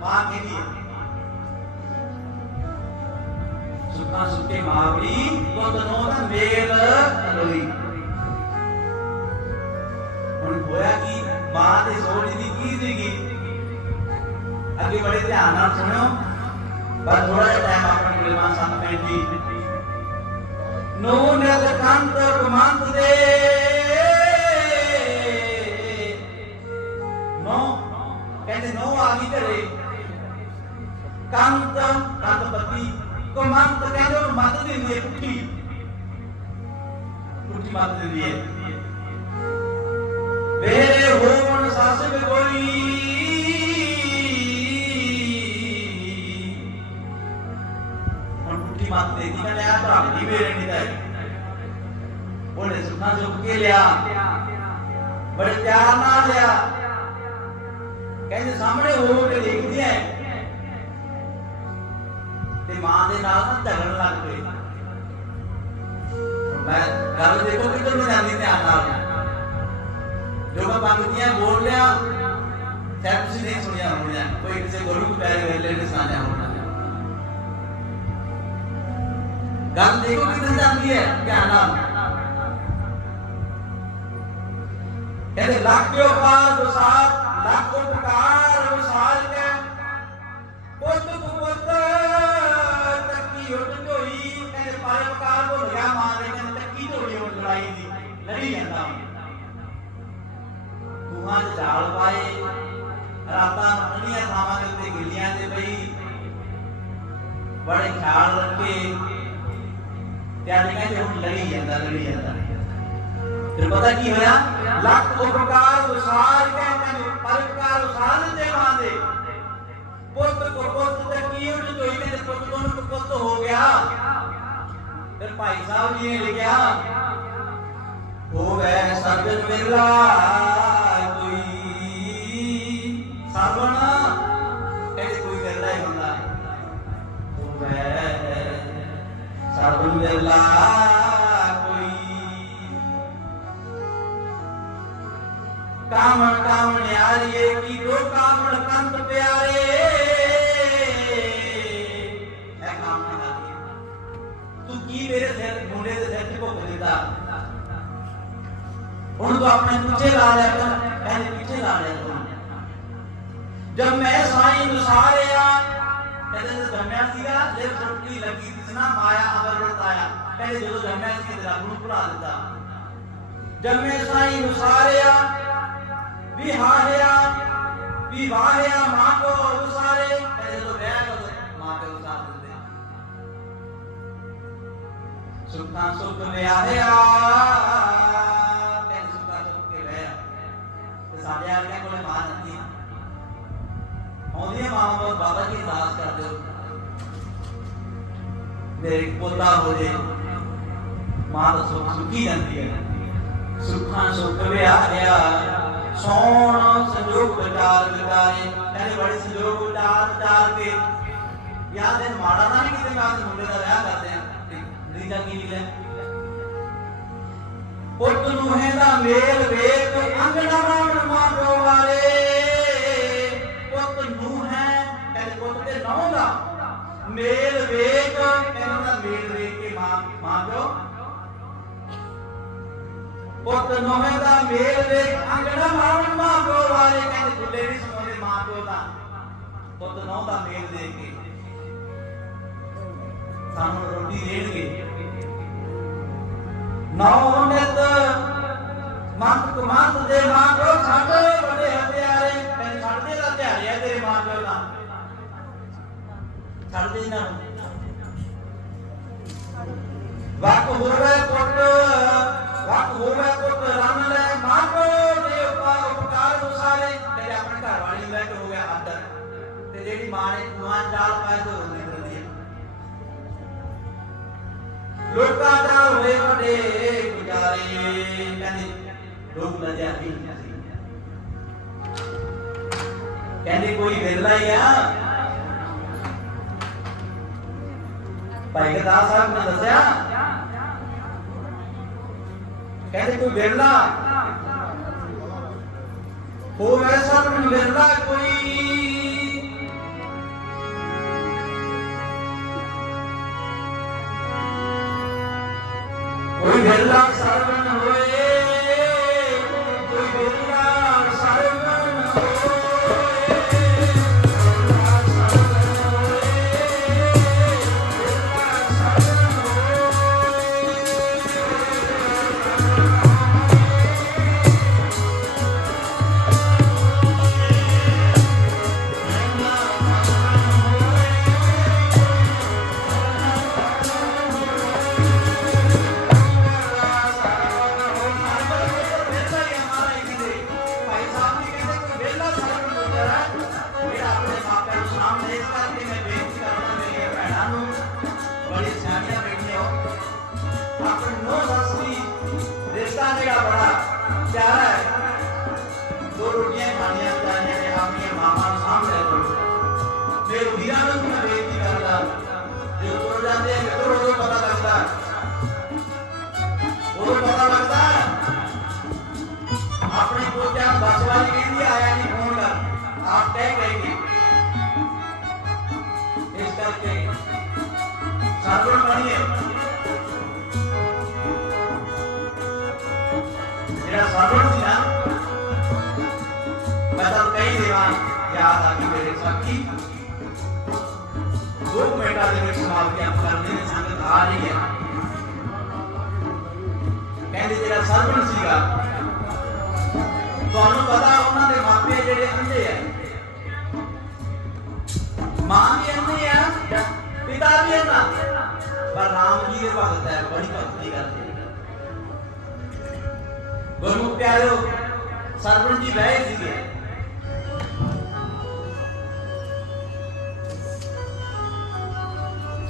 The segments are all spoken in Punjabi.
ਮਾਂ ਕਹਿੰਦੀ ਹੈ ਸੁੱਖਾਂ ਸੁੱਕੇ ਮਾਵੜੀ ਦਾ ਮੇਲ ਹੋਈ ਹੁਣ ਹੋਇਆ ਕੀ? ਮਾਂ ਦੇ ਸੋਚਦੀ ਕੀ ਸੀਗੀ? ਅੱਗੇ ਬੜੇ ਧਿਆਨ ਨਾਲ ਸੁਣਿਓ। ਬਸ ਥੋੜਾ ਜਿਹਾ ਟਾਈਮ ਆਪਣੇ ਕੋਲ ਮਾਂ ਸੰਤ ਬੇਟੀ ਨੋ ਪੁੱਠੀ ਮੱਤ ਦਿੰਦੀ ਹੈ। ਵੇਰੇ ਹੋਵਣ ਸੱਸ ਵੀ ਕੋਈ ਹੁਣ ਪੁੱਠੀ ਮੱਤ ਦੇ ਦੀ ਕਹਿੰਦੇ ਆ ਭਰਾ ਦੀ ਵੇਰੇ ਨਹੀਂ ਦਾ ਉਹਨੇ ਸੁਖਾਂ ਚੁੱਕ ਕੇ ਲਿਆ। ਬੜੇ ਪਿਆਰ ਨਾਲ ਲਿਆ। ਕਹਿੰਦੇ ਸਾਹਮਣੇ ਹੋ ਕੇ ਦੇਖਦੀ ਐ ਤੇ ਮਾਂ ਦੇ ਨਾਲ ਨਾ ਝਗੜਨ ਲੱਗ ਪਈ ਮੈਂ ਗੱਲ ਦੇਖੋ ਕਿੱਧਰ ਨੂੰ ਜਾਂਦੀ ਧਿਆਨ ਨਾਲ। ਜੋ ਮੈਂ ਪੰਗਤੀਆਂ ਬੋਲ ਲਿਆ, ਸ਼ਾਇਦ ਤੁਸੀਂ ਨਹੀਂ ਸੁਣਿਆ ਹੋਣਾ ਕੋਈ ਕਿਸੇ ਗੁਰੂ ਨੂੰ ਪੈਰ ਵੇਲੇ ਨੇ ਸੁਣਿਆ ਹੋਣਾ। ਗੱਲ ਦੇਖੋ ਕਿੱਧਰ ਜਾਂਦੀ ਹੈ, ਧਿਆਨ ਨਾਲ। ਕਹਿੰਦੇ ਲੱਖਿਓ ਪਾਰ ਵਿਸਾਰ ਲੱਖ ਉਪਕਾਰ ਵਿਸਾਰ ਕੇ। ਪੁੱਤ ਲੜੀ ਜਾਂਦਾ ਲੜੀ ਜਾਂਦਾ ਫਿਰ ਪਤਾ ਕੀ ਹੋਇਆ ਲੱਖ ਉਪਕਾਰ ਉਸਾਰ ਕੇ ਕਹਿੰਦੇ ਪਰਉਪਕਾਰ ਉਸਾਰ ਦਿੱਤੇ ਮਾਂ ਪੁੱਤ ਕੋ ਪੁੱਤ ਤੇ ਕੀ ਉੱਡ ਢੋਈ ਤੇ ਪੁੱਤ ਨੂੰ ਪੁੱਤ ਹੋ ਗਿਆ ਫਿਰ ਭਾਈ ਸਾਹਿਬ ਜੀ ਨੇ ਲਿਖਿਆ ਹੋਵੇ ਸਜਣ ਮਿਲਾ ਕੋਈ ਸਰਵਣ ਕਹਿੰਦੇ ਕੋਈ ਮਿਲਦਾ ਹੀ ਹੁੰਦਾ ਹੋਵੇ ਸਰਵਣ ਮਿਲਾ ਕੀ ਮੇਰੇ ਸਿਰ, ਮੁੰਡੇ ਦੇ ਸਿਰ 'ਚ ਭੁੱਖ ਦਿੱਤਾ ਹੁਣ ਤੂੰ ਆਪਣੇ ਪਿੱਛੇ ਲਾ ਲਿਆ ਕਰ ਕਹਿੰਦੇ ਪਿੱਛੇ ਲਾ ਲਿਆ ਤੂੰ ਜਦ ਮੈਂ ਸਾਈਂ ਨਸਾਰਿਆ ਕਹਿੰਦੇ ਜਦੋਂ ਜੰਮਿਆ ਸੀਗਾ ਜੇ ਛੁੱਟੀ ਲੱਗੀ ਸੀ ਨਾ ਮਾਇਆ ਅਵਰਤ ਆਇਆ ਕਹਿੰਦੇ ਜਦੋਂ ਜੰਮਿਆ ਸੀ ਤੇ ਰੱਬ ਨੂੰ ਭੁਲਾ ਦਿੱਤਾ। ਜੰਮੇ ਸਾਈਂ ਨਸਾਰਿਆ ਵਿਹਾਰਿਆ ਵਿਵਾਹਿਆ ਮਾਂ ਕੋ ਉਸਾਰੇ ਕਹਿੰਦੇ ਜਦੋਂ ਵਿਆਹ ਕਰ ਮਾਂ ਪਿਓ ਸਾਥ ਸੁਖਾਂ ਸੁਖ ਵਿਆਹਿਆ ਕਹਿੰਦੇ ਸੁਖਾਂ ਸੁਖ ਕੇ ਵਿਆਹ ਤੇ ਸਾਡੇ ਆਲਿਆਂ ਕੋਲੇ ਮਾਂ ਨਹੀਂ ਆਉਂਦੀਆਂ ਮਾਂ ਬਾਪ ਬਾਬਾ ਜੀ ਅਰਦਾਸ ਕਰਦੇ ਮੇਰੇ ਪੋਤਾ ਹੋ ਜੇ, ਮਾਂ ਦਾ ਸੁਖ ਸੁਖੀ ਜਾਂਦੀ ਹੈ। ਸੁਖਾਂ ਸੁਖ ਵਿਆਹਿਆ ਸੋਣ ਸੰਜੋਗ ਵਿਚਾਰ ਵਿਚਾਰੇ ਕਹਿੰਦੇ ਬੜੇ ਸੰਜੋਗ ਵਿਚਾਰ ਵਿਚਾਰ ਕੇ। ਯਾਦ ਹੈ ਮਾੜਾ ਤਾਂ ਨਹੀਂ ਕਿਤੇ ਮੈਂ ਮੁੰਡੇ ਦਾ ਵਿਆਹ ਕਰਦੇ ਆ। ਨਹੀਂ ਕੀ ਨਿਕਲਿਆ ਪੁੱਤ ਨੂੰ ਹੈ ਦਾ ਮੇਲ ਵੇਖ ਅੰਗਣਾ ਮਾਣ ਮਾਂ ਪਿਓ ਵਾਲੇ। ਪੁੱਤ ਨੂੰ ਹੈ ਕਹਿੰਦੇ ਪੁੱਤ ਤੇ ਨੌ ਦਾ ਮੇਲ ਵੇਖ ਕਹਿੰਦਾ ਦਾ ਮੇਲ ਵੇਖ ਕੇ ਮਾਂ ਮਾਂ ਪਿਓ ਪੁੱਤ ਨੋਵੇਂ ਦਾ ਮੇਲ ਵੇਖ ਅੰਗਣਾ ਮਾਣ ਮਾਂ ਪਿਓ ਵਾਲੇ, ਕਹਿੰਦੇ ਬੁੱਲੇ ਨਹੀਂ ਸਮਾਉਂਦੇ ਮਾਂ ਪਿਓ ਦਾ ਪੁੱਤ ਨੌ ਦਾ ਮੇਲ ਦੇਖ ਕੇ ਸਾਨੂੰ ਰੋਟੀ ਦੇਣਗੇ। ਨੌ ਨਿਤ ਮੰਤ ਕਮਾਂਤ ਦੇ ਮਾਂ ਪਿਓ ਸਾਡੇ ਵੱਡੇ ਹਥਿਆਰੇ ਕਹਿੰਦੇ ਛੱਡਦੇ ਦਾ ਹਥਿਆਰੇ ਤੇਰੇ ਮਾਂ ਪਿਓ ਦਾ ਛੱਡਦੇ ਇਹਨਾਂ ਵਕ ਹੋਵੇ ਪੁੱਤ ਵਕ ਹੋਵੇ ਪੁੱਤ ਰੰਨ ਲੈ ਮਾਂ ਪਿਓ ਦੇ ਉਪਕਾਰ ਉਸਾਰੇ ਤੇ ਆਪਣੇ ਘਰ ਵਾਲੀ ਨੂੰ ਲੈ ਕੇ ਹੋ ਗਿਆ ਹੱਦ ਤੇ ਜਿਹੜੀ ਮਾਂ ਨੇ ਕੁਆਂ ਚਾਲ ਪਾਏ ਲੋਕਾਂ ਦਾ ਹੋਏ ਵੱਡੇ ਗੁਜ਼ਾਰੇ ਕਹਿੰਦੇ ਲੋਕ ਨਜ਼ਰ ਨਹੀਂ ਕਹਿੰਦੇ, ਕੋਈ ਵਿਰਲਾ ਹੀ ਆ। ਭਾਈ ਕਥਾ ਸਾਹਿਬ ਨੇ ਦੱਸਿਆ। ਕਹਿੰਦੇ, ਕੋਈ ਵਿਰਲਾ। ਹੋਵੇ ਸਭ ਨੂੰ ਵਿਰਲਾ ਕੋਈ ਕੋਈ ਵਿਰਲਾ ਸਰਵਨ ਹੋਏ। ਸਾਧਨ ਬਣੀਏ ਜਿਹੜਾ ਸਾਧਨ ਸੀ ਨਾ ਮੈਂ ਤਾਂ ਕਈ ਦੇਵਾਂ ਯਾਦ ਆ ਗਈ ਮੇਰੇ ਸਾਥੀ ਦੋ ਮਿੰਟਾਂ ਦੇ ਵਿੱਚ ਸਮਾਪਤੀ ਕਰਦੇ ਨੇ ਸੰਗਤ ਆ ਰਹੀ ਹੈ ਕਹਿੰਦੇ ਜਿਹੜਾ ਸਰਵਣ ਸੀਗਾ ਤੁਹਾਨੂੰ ਪਤਾ ਪਰ ਰਾਮ ਜੀ ਦੇ ਭਗਤ ਹੈ, ਬੜੀ ਭਗਤੀ ਕਰਦੇ ਗੁਰਮੁਖ ਪਿਆਰਿਓ, ਸਰਵਣ ਜੀ ਬਹਿ ਸੀਗੇ।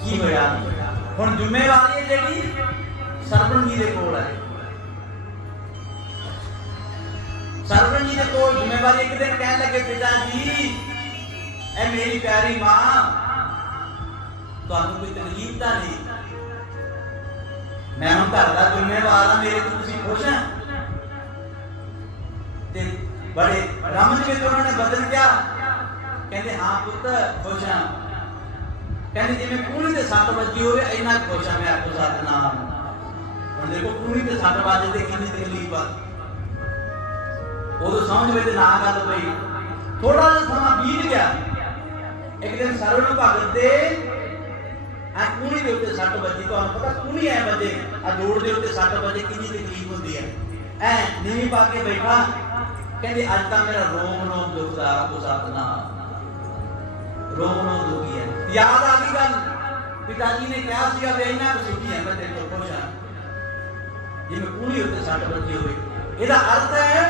ਕੀ ਹੋਇਆ? ਹੁਣ ਜ਼ਿੰਮੇਵਾਰੀ ਹੈ ਜਿਹੜੀ ਸਰਵਣ ਜੀ ਦੇ ਕੋਲ ਹੈ। ਸਰਵਣ ਜੀ ਦੇ ਕੋਲ ਜ਼ਿੰਮੇਵਾਰੀ ਇੱਕ ਦਿਨ ਕਹਿਣ ਲੱਗੇ, ਪਿਤਾ ਜੀ ਐ ਮੇਰੀ ਪਿਆਰੀ ਮਾਂ। ਤੁਹਾਨੂੰ ਕੋਈ ਤਕਲੀਫ ਤਾਂ ਨਹੀਂ। ਮੈਂ ਹੁਣ ਜ਼ਿੰਮੇਵਾਰ ਹਾਂ ਮੇਰੇ ਤੋਂ ਤੁਸੀਂ ਖੁਸ਼ ਹੈ ਤੇ ਬੜੇ ਰਮਨ ਵਿੱਚ ਉਹਨਾਂ ਨੇ ਬਦਲ ਕਿਹਾ। ਕਹਿੰਦੇ, ਹਾਂ ਪੁੱਤ, ਖੁਸ਼ ਹਾਂ ਕਹਿੰਦੇ, ਜਿਵੇਂ ਕੂਣੀ ਤੇ ਸੱਟ ਵੱਜੀ ਹੋਵੇ, ਇੰਨਾ ਖੁਸ਼ ਹਾਂ ਮੈਂ ਆਪੋ ਸਾਥ ਨਾਮ ਹੁਣ ਦੇਖੋ ਕੂਣੀ ਤੇ ਸੱਟ ਵੱਜਦੇ ਕਿੰਨੀ ਤਕਲੀਫ ਆ। ਉਦੋਂ ਸਮਝ ਵਿੱਚ ਨਾ ਗੱਲ ਪਈ। ਥੋੜਾ ਜਿਹਾ ਸਮਾਂ ਬੀਤ ਗਿਆ। ਇੱਕ ਦਿਨ ਸਰਵਣ ਭਗਤ ਦੇ ਆ ਕੂਣੀ ਦੇ ਉੱਤੇ ਸੱਟ ਵੱਜੀ, ਤੁਹਾਨੂੰ ਪਤਾ ਕੂਣੀ ਐ ਵੱਜੇ, ਆ ਜੋੜ ਦੇ ਉੱਤੇ ਸੱਟ ਵੱਜੇ, ਕਿੰਨੀ ਤਕਲੀਫ ਹੁੰਦੀ ਹੈ ਐ ਨੀਵੀਂ ਪਾ ਕੇ ਬੈਠਾ, ਕਹਿੰਦੇ, ਅੱਜ ਤਾਂ ਮੇਰਾ ਰੋਮ ਰੋਮ ਦੁਖਦਾ ਆਪੋ ਸਾਥ ਰੋਮ ਰੋਮ ਦੁਖੀ ਹੈ ਯਾਦ ਆ ਗਈ ਗੱਲ, ਪਿਤਾ ਜੀ ਨੇ ਕਿਹਾ ਸੀਗਾ, ਵੀ ਇੰਨਾ ਕੁ ਸੁਖੀ ਹੈ ਮੈਂ ਤੇਰੇ ਤੋਂ ਖੁਸ਼ ਹਾਂ ਜਿਵੇਂ ਕੂਣੀ ਉੱਤੇ ਸੱਟ ਵੱਜੀ ਹੋਵੇ। ਇਹਦਾ ਅਰਥ ਹੈ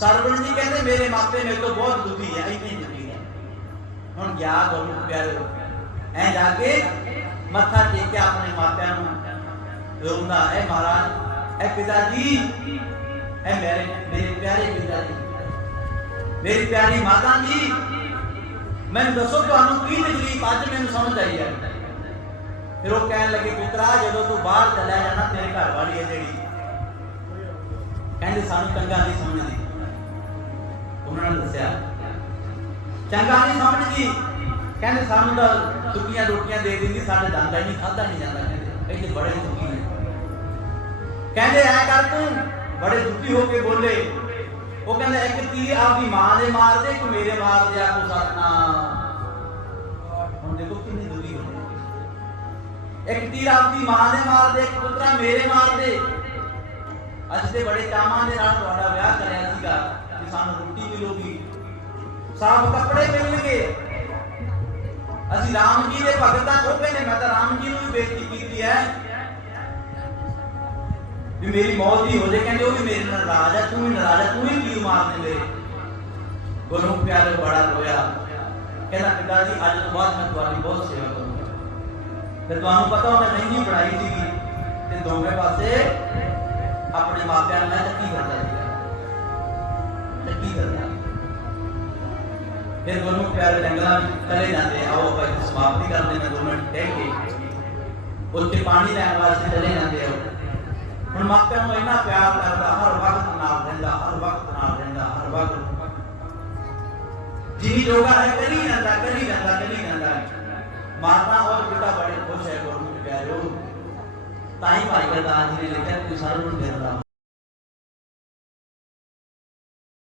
ਸਰਵਣ ਜੀ ਕਹਿੰਦੇ, ਮੇਰੇ ਮਾਪੇ ਮੇਰੇ ਤੋਂ ਬਹੁਤ ਦੁਖੀ ਹੈ ਇੰਨੀ ਦੁਖੀ ਹੈ ਹੁਣ ਯਾਦ ਗੁਰੂ ਪਿਆਰੇ ਐ ਜਾ ਕੇ ਮੱਥਾ ਟੇਕਿਆ ਆਪਣੇ ਮਾਪਿਆਂ ਨੂੰ ਰੋਂਦਾ ਐ ਮਹਾਰਾਜ ਐ ਪਿਤਾ ਜੀ ਐ ਮੇਰੇ ਮੇਰੇ ਪਿਆਰੇ ਪਿਤਾ ਜੀ, ਮੇਰੀ ਪਿਆਰੀ ਮਾਤਾ ਜੀ, ਮੈਨੂੰ ਦੱਸੋ ਤੁਹਾਨੂੰ ਕੀ ਤਕਲੀਫ ਅੱਜ ਮੈਨੂੰ ਸਮਝ ਆਈ ਹੈ? ਫਿਰ ਉਹ ਕਹਿਣ ਲੱਗੇ, ਪੁੱਤਰਾ, ਜਦੋਂ ਤੂੰ ਬਾਹਰ ਚਲਾ ਜਾਣਾ ਤੇਰੇ ਘਰ ਵਾਲੀ ਹੈ ਜਿਹੜੀ ਕਹਿੰਦੇ, ਸਾਨੂੰ ਚੰਗਾ ਨਹੀਂ ਸਮਝਦੀ। ਉਹਨਾਂ ਨੇ ਦੱਸਿਆ, ਚੰਗਾ ਨਹੀਂ ਸਮਝਦੀ? ਕਹਿੰਦੇ, ਸਾਨੂੰ ਤਾਂ ਸੁੱਕੀਆਂ ਰੋਟੀਆਂ ਦੇ ਦਿੰਦੀ, ਸਾਡੇ ਜਾਂਦਾ ਹੀ ਨਹੀਂ ਖਾਦਾ ਨਹੀਂ ਜਾਂਦਾ ਕਹਿੰਦੇ। ਕਹਿੰਦੇ ਬੜੇ ਦੁਖੀ ਨੇ। ਕਹਿੰਦੇ, ਐ ਕਰ ਤੂੰ। ਬੜੇ ਦੁਖੀ ਹੋ ਕੇ ਬੋਲੇ। ਉਹ ਕਹਿੰਦਾ, ਇੱਕ ਤੀਰ ਆਪਦੀ ਮਾਂ ਦੇ ਮਾਰ ਦੇ, ਇੱਕ ਮੇਰੇ ਮਾਰ ਦੇ ਆਪੋ ਸਤਨਾਮ ਹੁਣ ਦੇਖੋ ਕਿੰਨੀ ਦੁਖੀ ਹੋ ਇੱਕ ਤੀਰ ਆਪਦੀ ਮਾਂ ਦੇ ਮਾਰ ਦੇ, ਇੱਕ ਪੁੱਤਰਾ ਮੇਰੇ ਮਾਰ ਦੇ। ਅੱਜ ਤੇ ਬੜੇ ਚਾਵਾਂ ਦੇ ਨਾਲ ਤੁਹਾਡਾ ਵਿਆਹ ਕਰਿਆ ਸੀਗਾ ਕਿ ਸਾਨੂੰ ਰੋਟੀ ਮਿਲੂਗੀ। ਸਾਫ਼ ਕੱਪੜੇ ਮਿਲਣਗੇ। ਅਸੀਂ ਰਾਮ ਜੀ ਦੇ ਭਗਤਾਂ ਉਹ ਕਹਿੰਦੇ ਮੈਂ ਤਾਂ ਰਾਮ ਜੀ ਨੂੰ ਵੀ ਬੇਨਤੀ ਕੀਤੀ ਹੈ ਵੀ ਮੇਰੀ ਮੌਤ ਹੀ ਹੋ ਜਾਏ, ਕਹਿੰਦੇ ਉਹ ਵੀ ਮੇਰੇ ਨਾਲ ਨਾਰਾਜ਼ ਹੈ ਤੂੰ ਵੀ ਨਾਰਾਜ਼ ਹੈ ਤੂੰ ਹੀ ਕੀ ਮਾਰਦੇ ਮੇਰੇ। ਗੁਰੂ ਪਿਆਰੇ ਬੜਾ ਰੋਇਆ। ਕਹਿੰਦਾ ਪਿਤਾ ਜੀ ਅੱਜ ਤੋਂ ਬਾਅਦ ਮੈਂ ਤੁਹਾਡੀ ਬਹੁਤ ਸੇਵਾ ਕਰੂੰਗਾ। ਫਿਰ ਤੁਹਾਨੂੰ ਪਤਾ ਮੈਂ ਮਹਿੰਗੀ ਪੜਾਈ ਸੀਗੀ, ਤੇ ਦੋਵੇਂ ਪਾਸੇ ਆਪਣੇ ਮਾਪਿਆਂ ਨਾਲ ਕੀ ਕਰਦਾ ਸੀਗਾ ਕੀ ਕਰਦਾ ਫਿਰ ਗੁਰੂ ਪਿਆਰੇ ਜੰਗਲਾਂ ਚਲੇ ਜਾਂਦੇ ਆਓ ਆਪਾਂ ਇੱਥੇ ਸਮਾਪਤੀ ਕਰਦੇ ਨੇ ਦੋ ਮਿੰਟ ਟਹਿ ਕੇ। ਉੱਥੇ ਪਾਣੀ ਲੈਣ ਵਾਸਤੇ ਚਲੇ ਜਾਂਦੇ ਆ। ਹੁਣ ਮਾਪਿਆਂ ਨੂੰ ਇੰਨਾ ਪਿਆਰ ਕਰਦਾ, ਹਰ ਵਕਤ ਨਾਲ ਰਹਿੰਦਾ, ਹਰ ਵਕਤ ਨਾਲ ਰਹਿੰਦਾ, ਹਰ ਵਕਤ। ਜਿਨੀ ਜੋਗਾ ਹੈ, ਕਰੀ ਜਾਂਦਾ ਕਰੀ ਜਾਂਦਾ ਕਰੀ ਜਾਂਦਾ। ਮਾਤਾ ਔਰ ਪਿਤਾ ਬੜੇ ਖੁਸ਼ ਹੈ ਗੁਰੂ ਪਿਆਰਿਓ। ਤਾਂ ਹੀ ਭਾਈ ਗੁਰਦਾਸ ਜੀ ਨੇ ਲਿਖਿਆ ਕਿ ਸਾਰਿਆਂ ਨੂੰ ਫੇਰਦਾ